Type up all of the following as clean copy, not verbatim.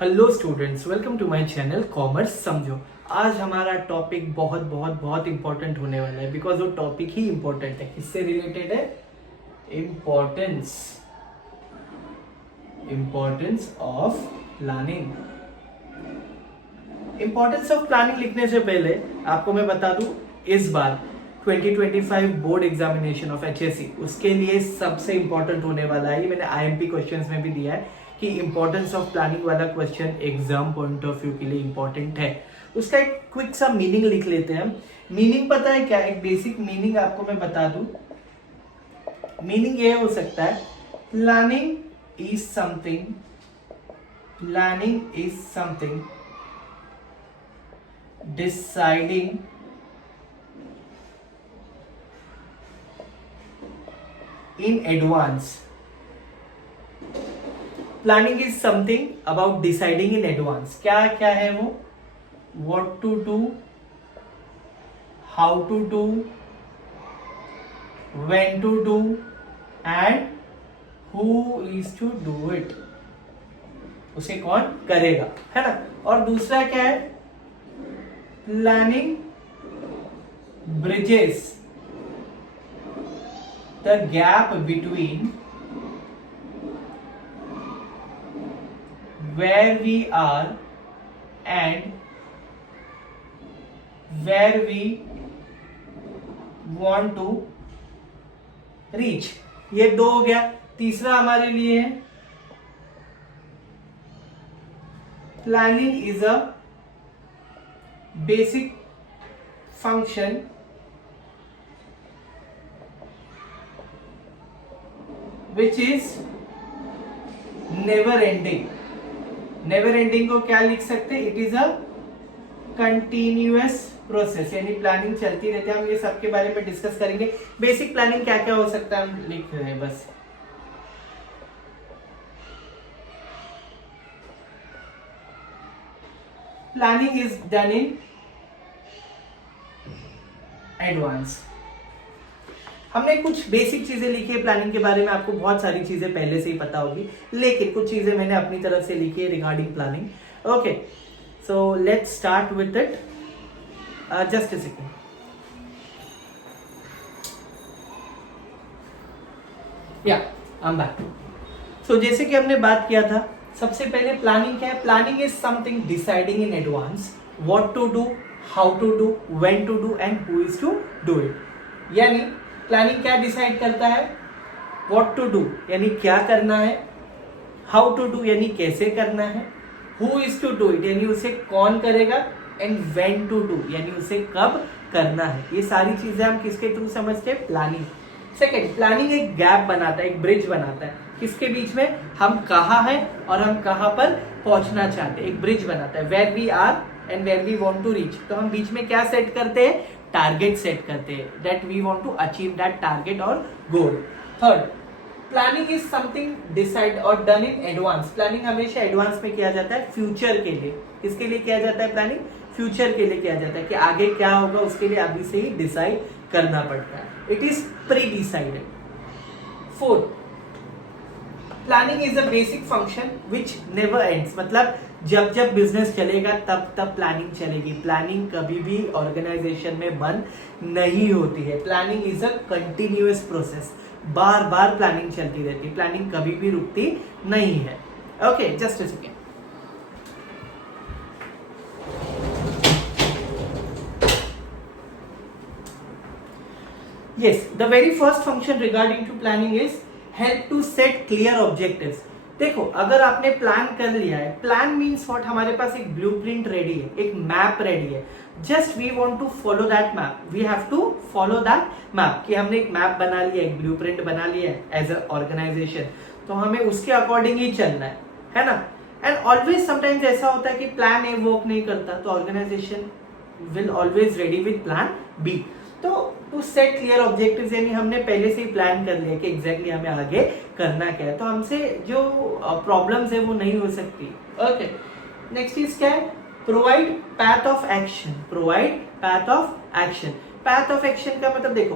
Hello students, welcome to my channel commerce समझो। आज हमारा टॉपिक बहुत बहुत बहुत इंपॉर्टेंट होने वाला है, बिकॉज वो टॉपिक ही इंपॉर्टेंट है। किससे रिलेटेड है? Importance of planning. Importance of planning लिखने से पहले आपको मैं बता दूं, इस बार 2025 बोर्ड एग्जामिनेशन ऑफ एचएससी, उसके लिए सबसे इंपॉर्टेंट होने वाला है। ये मैंने आईएमपी क्वेश्चंस में भी दिया है कि इंपॉर्टेंस ऑफ प्लानिंग वाला question exam point of view के लिए इंपॉर्टेंट है। उसका एक क्विक सा मीनिंग लिख लेते हैं हम। मीनिंग पता है क्या? एक बेसिक मीनिंग आपको मैं बता दूं। मीनिंग ये हो सकता है, planning is something deciding in advance. Planning is something about deciding in advance. क्या क्या है वो? What to do, how to do, when to do and who is to do it. उसे कौन करेगा, है ना? और दूसरा क्या है? Planning bridges the gap between where we are and where we want to reach. ये दो हो गया। तीसरा हमारे लिए है, planning is a basic function which is never ending. never ending को क्या लिख सकते हैं? It is a continuous process, यानी प्लानिंग चलती रहती है। हम ये सब के बारे में डिस्कस करेंगे। बेसिक प्लानिंग क्या क्या हो सकता है हम लिख रहे हैं बस। Planning is done in advance. हमने कुछ बेसिक चीजें लिखी है प्लानिंग के बारे में। आपको बहुत सारी चीजें पहले से ही पता होगी, लेकिन कुछ चीजें मैंने अपनी तरफ से लिखी है regarding planning. Okay, so let's start with it. Just a second. या आई एम बैक। सो जैसे कि हमने बात किया था, सबसे पहले प्लानिंग क्या है? Planning is something deciding in advance what to do, how to do, when to do and who is to do it. यानी प्लानिंग क्या डिसाइड करता है? व्हाट टू डू यानी क्या करना है, हाउ टू डू यानी कैसे करना है, who is to do it यानी उसे कौन करेगा, एंड व्हेन टू डू यानी उसे कब करना है। ये सारी चीजें हम किसके थ्रू समझते हैं? प्लानिंग। सेकेंड, प्लानिंग एक गैप बनाता है, एक ब्रिज बनाता है। किसके बीच में? हम कहाँ हैं और हम कहाँ पर पहुंचना चाहते हैं। एक ब्रिज बनाता है, where we are and where we want to reach. तो हम बीच में क्या सेट करते हैं? टारगेट सेट करते हैं, that we want to achieve that target और goal. Third, planning is something decide और डन इन एडवांस। प्लानिंग हमेशा एडवांस में किया जाता है, फ्यूचर के लिए। किसके लिए किया जाता है प्लानिंग? फ्यूचर के लिए किया जाता है, कि आगे क्या होगा उसके लिए अभी से ही डिसाइड करना पड़ता है। It is pre decided. Fourth, planning is a basic function which never ends. मतलब जब जब बिजनेस चलेगा तब तब प्लानिंग चलेगी। प्लानिंग कभी भी ऑर्गेनाइजेशन में बंद नहीं होती है। Planning is a continuous process, bar bar planning चलती रहती है। प्लानिंग कभी भी रुकती नहीं है। Okay, just a second. Yes, the very first function regarding to planning is help to set clear objectives. देखो, अगर आपने प्लान कर लिया है, प्लान मीन्स व्हाट? हमारे पास एक ब्लूप्रिंट रेडी है, एक मैप रेडी है। Just we want to follow that map, we have to follow that map. कि हमने एक मैप बना लिया, एक ब्लूप्रिंट बना लिया है एज अ ऑर्गेनाइजेशन, तो हमें उसके अकॉर्डिंग ही चलना है ना? एंड ऑलवेज समटाइम्स ऐसा होता है कि प्लान ए वर्क नहीं करता, तो organisation will always ready with plan B. तो टू सेट क्लियर ऑब्जेक्टिव्स यानी हमने पहले से ही प्लान कर लिया कि एग्जैक्टली हमें आगे करना क्या है, तो हमसे जो प्रॉब्लम्स है वो नहीं हो सकती। ओके, नेक्स्ट चीज क्या है? Provide path of action. Provide path of action. Path of action का मतलब देखो,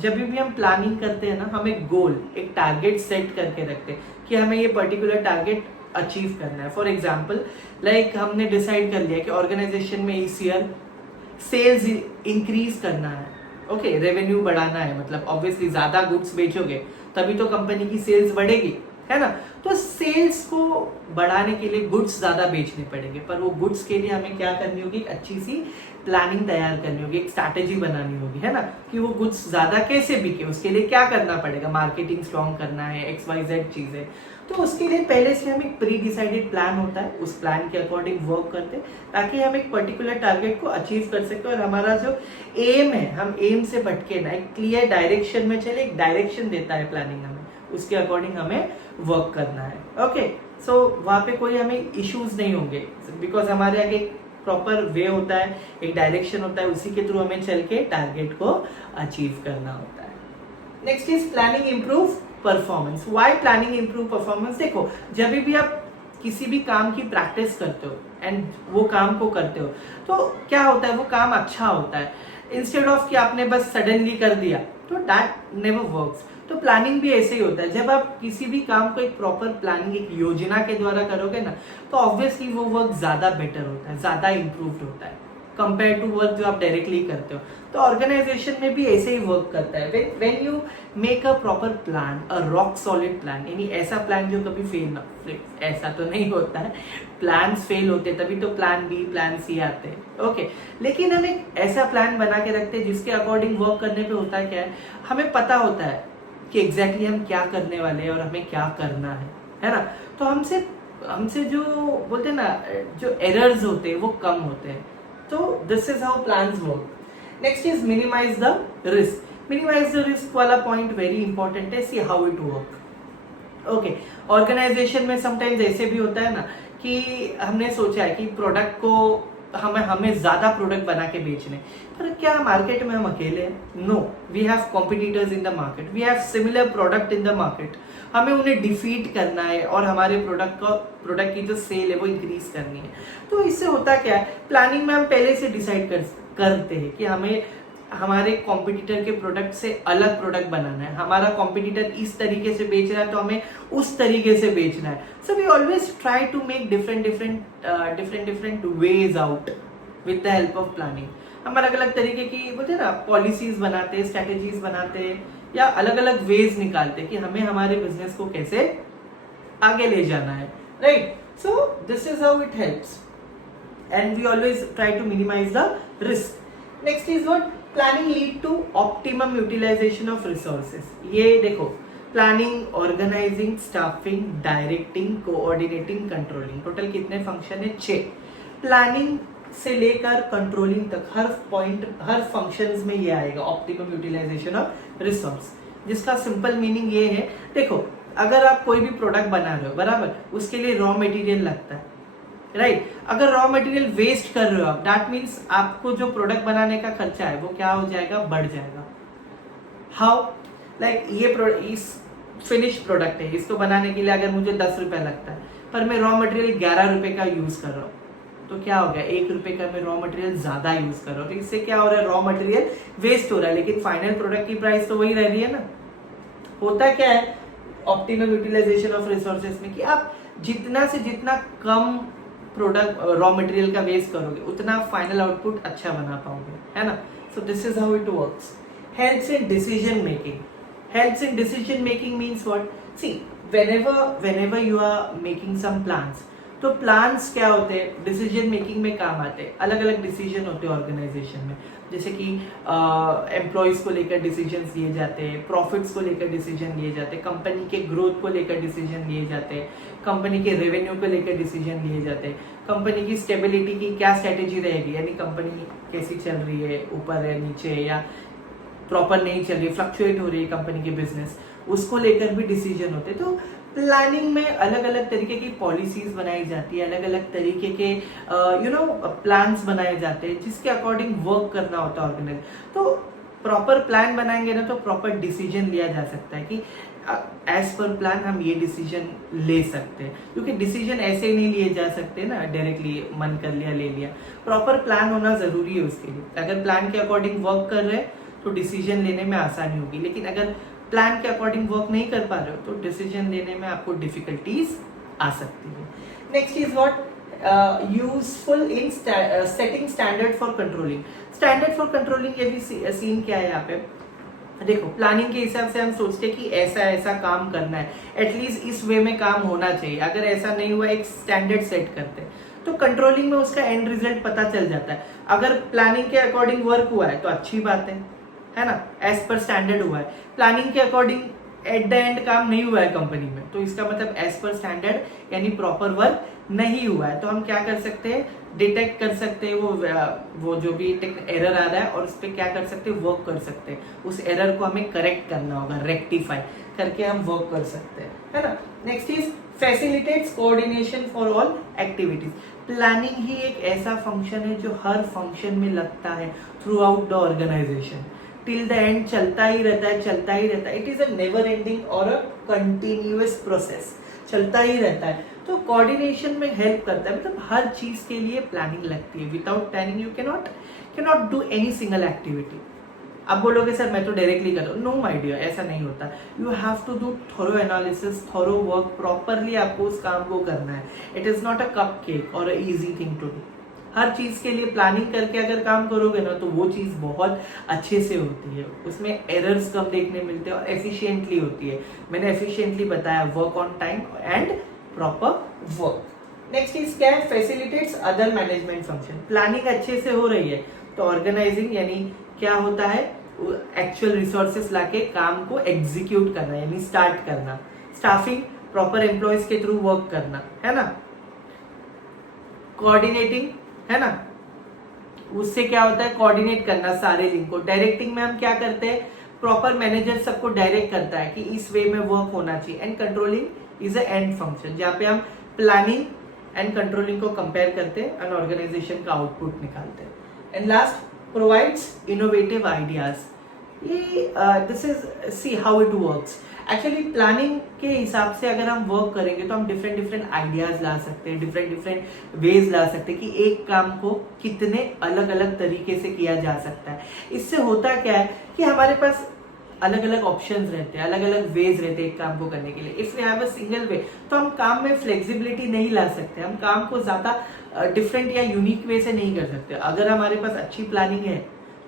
जब भी हम प्लानिंग करते हैं ना, हम एक गोल, एक टारगेट सेट करके रखते हैं कि हमें ये पर्टिकुलर टारगेट अचीव करना है। फॉर एग्जाम्पल लाइक हमने डिसाइड कर लिया कि ऑर्गेनाइजेशन में इस ईयर सेल्स इंक्रीज करना है, ओके, रेवेन्यू बढ़ाना है, मतलब ऑब्वियसली ज्यादा गुड्स बेचोगे तभी तो कंपनी की सेल्स बढ़ेगी, है ना। तो सेल्स को बढ़ाने के लिए गुड्स ज्यादा बेचने पड़ेंगे, पर वो गुड्स के लिए हमें क्या करनी होगी, एक अच्छी सी प्लानिंग तैयार करनी होगी, एक स्ट्रैटेजी बनानी होगी, है ना, कि वो गुड्स ज्यादा कैसे बिके, उसके लिए क्या करना पड़ेगा, मार्केटिंग स्ट्रॉन्ग करना है, XYZ चीजें। तो उसके लिए पहले से हम एक प्री डिसाइडेड प्लान होता है, उस प्लान के अकॉर्डिंग वर्क करते हैं ताकि हम एक पर्टिकुलर टारगेट को अचीव कर सके और हमारा जो एम है, हम एम से भटके ना, एक क्लियर डायरेक्शन में चले, एक डायरेक्शन देता है प्लानिंग हमें, उसके अकॉर्डिंग हमें वर्क करना है। ओके, सो वहाँ पे कोई हमें इश्यूज नहीं होंगे बिकॉज हमारे आगे एक प्रॉपर वे होता है, एक डायरेक्शन होता है, उसी के थ्रू हमें चल के टारगेट को अचीव करना होता है। Next is planning improve performance. Why planning improve performance? देखो, जब भी आप किसी भी काम की प्रैक्टिस करते हो एंड वो काम को करते हो तो क्या होता है, वो काम अच्छा होता है, इंस्टेड ऑफ कि आपने बस सडनली कर दिया, तो दैट नेवर वर्क्स। तो प्लानिंग भी ऐसे ही होता है, जब आप किसी भी काम को एक प्रॉपर प्लानिंग, एक योजना के द्वारा करोगे ना, तो ऑब्वियसली वो वर्क ज्यादा बेटर होता है, ज्यादा इंप्रूव्ड होता है कंपेयर टू वर्क जो आप डायरेक्टली करते हो। तो ऑर्गेनाइजेशन में भी ऐसे ही वर्क करता है। When you make a proper plan, a rock solid plan, यानी ऐसा प्लान जो कभी फेल ना, ऐसा तो नहीं होता है, प्लान्स फेल होते तभी तो प्लान बी, प्लान सी आते हैं, ओके। लेकिन हम एक ऐसा प्लान बना के रखते हैं जिसके अकॉर्डिंग वर्क करने पे होता है क्या है, हमें पता होता है कि एग्जैक्टली हम क्या करने वाले हैं और हमें क्या करना है ना। तो हमसे जो बोलते हैं ना, जो एरर्स होते हैं वो कम होते हैं। तो this is how plans work. Next is minimise the risk. Minimise the risk वाला पॉइंट वेरी इंपॉर्टेंट है, see how it work. Okay, organisation में समटाइम्स ऐसे भी होता है ना कि हमने सोचा है कि प्रोडक्ट को हमें ज्यादा प्रोडक्ट बना के बेचने, पर क्या मार्केट में हम अकेले हैं? No, we have competitors in the market, we have similar product in the market. हमें उन्हें डिफीट करना है और हमारे प्रोडक्ट की जो सेल है वो इंक्रीज करनी है। तो इससे होता क्या है, प्लानिंग में हम पहले से डिसाइड करते हैं कि हमें हमारे कॉम्पिटिटर के प्रोडक्ट से अलग प्रोडक्ट बनाना है, हमारा कॉम्पिटिटर इस तरीके से बेच रहा है तो हमें उस तरीके से बेचना है। So we always try to make different ways out with the help of planning. हम अलग अलग तरीके की बोलते हैं ना पॉलिसीज बनाते हैं, स्ट्रेटेजीज बनाते हैं, या अलग अलग वेज निकालते हैं कि हमें हमारे बिजनेस को कैसे आगे ले जाना है, right. So this is how it helps and we always try to minimise the risk. Next is what, planning lead to optimum utilisation of resources. ये देखो, planning, organising, staffing, directing, coordinating, controlling, total कितने function है? 6। Planning से लेकर controlling तक हर point, हर functions में ये आएगा, ऑप्टिमम यूटिलाइजेशन ऑफ रिसोर्स, जिसका सिंपल मीनिंग ये है, देखो अगर आप कोई भी प्रोडक्ट बना रहे हो, बराबर, उसके लिए रॉ मटेरियल लगता है, राइट। अगर रॉ मटेरियल वेस्ट कर रहे हो आप, दैट मीन्स आपको जो प्रोडक्ट बनाने का खर्चा है वो क्या हो जाएगा? बढ़ जाएगा। हाउ? लाइक इस फिनिश प्रोडक्ट है, इसको बनाने के लिए अगर मुझे 10 रुपए लगता है, पर मैं रॉ मटेरियल 11 रुपए का यूज कर रहा हूँ, तो क्या हो गया? 1 रुपए का मैं रॉ मटेरियल ज्यादा यूज कर रहा हूँ, तो इससे क्या हो रहा है? रॉ मटेरियल वेस्ट हो रहा है, लेकिन फाइनल प्रोडक्ट की प्राइस तो वही रह रही है ना। होता क्या है ऑप्टिमम यूटिलाइजेशन ऑफ रिसोर्सेज में, कि आप जितना से जितना कम प्रोडक्ट रॉ मटेरियल का वेस्ट करोगे उतना फाइनल आउटपुट अच्छा बना पाओगे, है ना। So this is how it works. Helps in decision making. Helps in decision making means what? See, whenever you are making some plans, तो प्लान्स क्या होते हैं? डिसीजन मेकिंग में काम आते हैं। अलग अलग डिसीजन होते हैं ऑर्गेनाइजेशन में, जैसे कि एम्प्लॉयज को लेकर डिसीजन लिए जाते हैं, प्रॉफिट्स को लेकर डिसीजन लिए जाते हैं, कंपनी के ग्रोथ को लेकर डिसीजन लिए जाते हैं, कंपनी के रेवेन्यू को लेकर डिसीजन लिए जाते हैं, कंपनी की स्टेबिलिटी की क्या स्ट्रेटेजी रहेगी, यानी कंपनी कैसी चल रही है, ऊपर है, नीचे है, या प्रॉपर नहीं चल रही, फ्लक्चुएट हो रही है कंपनी की बिजनेस, उसको लेकर भी डिसीजन होते हैं। तो प्लानिंग में अलग अलग तरीके की पॉलिसीज बनाई जाती है, अलग अलग तरीके के प्लान्स बनाए जाते हैं, जिसके अकॉर्डिंग वर्क करना होता है ऑर्गेनाइज। तो प्रॉपर प्लान बनाएंगे ना तो प्रॉपर डिसीजन लिया जा सकता है कि एज पर प्लान हम ये डिसीजन ले सकते हैं, क्योंकि डिसीजन ऐसे ही नहीं लिए जा सकते ना डायरेक्टली, मन कर लिया ले लिया। प्रॉपर प्लान होना जरूरी है उसके लिए। अगर प्लान के अकॉर्डिंग वर्क कर रहे हैं तो डिसीजन लेने में आसानी होगी, लेकिन अगर प्लान के अकॉर्डिंग वर्क नहीं कर पा रहे हो तो डिसीजन लेने में आपको डिफिकल्टीज आ सकती है. Next is what useful in setting standard for controlling. Standard for controlling ये भी सीन क्या है यहाँ पे. देखो प्लानिंग के हिसाब से हम सोचते हैं कि ऐसा ऐसा काम करना है, एटलीस्ट इस वे में काम होना चाहिए. अगर ऐसा नहीं हुआ एक स्टैंडर्ड सेट करते हैं, तो कंट्रोलिंग में उसका एंड रिजल्ट पता चल जाता है. अगर प्लानिंग के अकॉर्डिंग वर्क हुआ है तो अच्छी बात है ना, एज पर स्टैंडर्ड हुआ है. प्लानिंग के अकॉर्डिंग एट द एंड काम नहीं हुआ है कंपनी में, तो इसका मतलब एज पर स्टैंडर्ड यानी प्रॉपर वर्क नहीं हुआ है. तो हम क्या कर सकते हैं, डिटेक्ट कर सकते हैं वो जो भी एरर आ रहा है, और उस पर क्या कर सकते हैं, वर्क कर सकते हैं. उस एरर को हमें करेक्ट करना होगा, रेक्टिफाई करके हम वर्क कर सकते हैं, है ना. Next is facilitates coordination for all activities. Planning ही एक ऐसा फंक्शन है जो हर फंक्शन में लगता है throughout the organisation. Till the end चलता ही रहता है. It is a never ending और अ कंटिन्यूअस प्रोसेस, चलता ही रहता है. तो कोऑर्डिनेशन में हेल्प करता है, मतलब हर चीज के लिए प्लानिंग लगती है. Without planning you cannot do any single activity. आप बोलोगे सर मैं तो डायरेक्टली कर रहा हूँ, नो माय डियर, ऐसा नहीं होता. You have to do thorough analysis, thorough work, properly आपको उस काम को करना है. It is not a cup cake और a easy thing to do. हर चीज के लिए प्लानिंग करके अगर काम करोगे ना, तो वो चीज बहुत अच्छे से होती है. उसमें एरर्स कम देखने मिलते हैं और एफिशिएंटली होती है. मैंने एफिशिएंटली बताया, work on time and proper work. Next is क्या है, facilitates other management function. Planning अच्छे से हो रही है तो ऑर्गेनाइजिंग यानी क्या होता है, एक्चुअल रिसोर्सेस लाके काम को एग्जीक्यूट करना यानी स्टार्ट करना. स्टाफिंग, प्रॉपर एम्प्लॉयज के थ्रू वर्क करना, है ना. कोऑर्डिनेटिंग, है ना, उससे क्या होता है, कोऑर्डिनेट करना सारे लिंक को. डायरेक्टिंग में हम क्या करते हैं, प्रॉपर मैनेजर सबको डायरेक्ट करता है कि इस वे में वर्क होना चाहिए. And controlling is a end function, जहाँ पे हम प्लानिंग एंड कंट्रोलिंग को कंपेयर करते हैं एंड ऑर्गेनाइजेशन का आउटपुट निकालते हैं. And last, provides innovative ideas. ये this is see how it works. Actually planning के हिसाब से अगर हम वर्क करेंगे तो हम डिफरेंट आइडियाज ला सकते हैं, डिफरेंट वेज ला सकते हैं कि एक काम को कितने अलग अलग तरीके से किया जा सकता है. इससे होता क्या है कि हमारे पास अलग अलग ऑप्शंस रहते हैं, अलग अलग वेज रहते हैं एक काम को करने के लिए. If we have a single way, तो हम काम में फ्लेक्सिबिलिटी नहीं ला सकते, हम काम को ज्यादा डिफरेंट या यूनिक वे से नहीं कर सकते. अगर हमारे पास अच्छी प्लानिंग है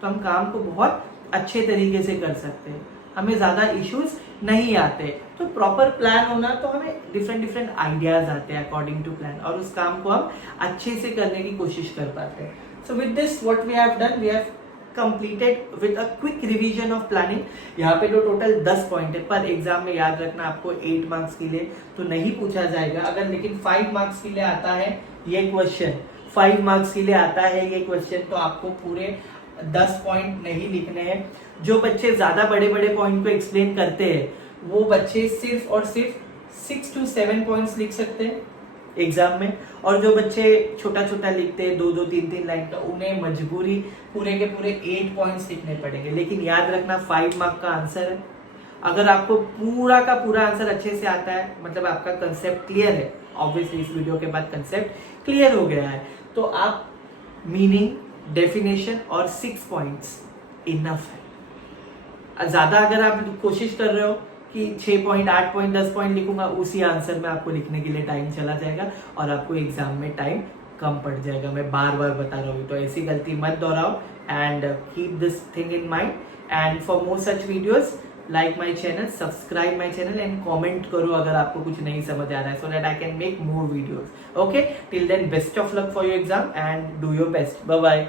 तो हम काम को बहुत अच्छे तरीके से कर सकते हैं, हमें ज्यादा इश्यूज नहीं आते. तो प्रॉपर प्लान होना तो हमें डिफरेंट आइडियाज आते हैं अकॉर्डिंग टू प्लान, और उस काम को हम अच्छे से करने की कोशिश कर पाते हैं. So with this what we have done, we have completed with a quick revision of planning. यहाँ पे तो टोटल 10 पॉइंट है, पर एग्जाम में याद रखना आपको 8 मार्क्स के लिए तो नहीं पूछा जाएगा. अगर लेकिन 5 मार्क्स के लिए आता है ये क्वेश्चन, 5 मार्क्स के लिए आता है ये क्वेश्चन, तो आपको पूरे 10 पॉइंट नहीं लिखने हैं. जो बच्चे ज्यादा बड़े पॉइंट को एक्सप्लेन करते हैं वो बच्चे सिर्फ और सिर्फ 6 to 7 पॉइंट्स लिख सकते हैं एग्जाम में, और जो बच्चे छोटा लिखते हैं 2 3 लाइन का, उन्हें मजबूरी पूरे के पूरे 8 पॉइंट्स लिखने पड़ेंगे. लेकिन याद रखना 5 मार्क का आंसर है. अगर आपको पूरा का पूरा आंसर अच्छे से आता है, मतलब आपका कंसेप्ट क्लियर है, ऑब्वियसली इस वीडियो के बाद कंसेप्ट क्लियर हो गया है, तो आप मीनिंग, डेफिनेशन और 6 पॉइंट्स इनफ है. ज्यादा अगर आप कोशिश कर रहे हो कि 6 पॉइंट, 8 पॉइंट, 10 पॉइंट लिखूंगा, उसी आंसर में आपको लिखने के लिए टाइम चला जाएगा और आपको एग्जाम में टाइम कम पड़ जाएगा. मैं बार बता रहा हूँ, तो ऐसी गलती मत दोहराओ. And keep this thing in mind. And for more such videos, like my channel, subscribe my channel and comment करो अगर आपको कुछ नहीं समझ आ रहा है, so that I can make more videos. Okay, till then best of luck for your exam and do your best. Bye bye.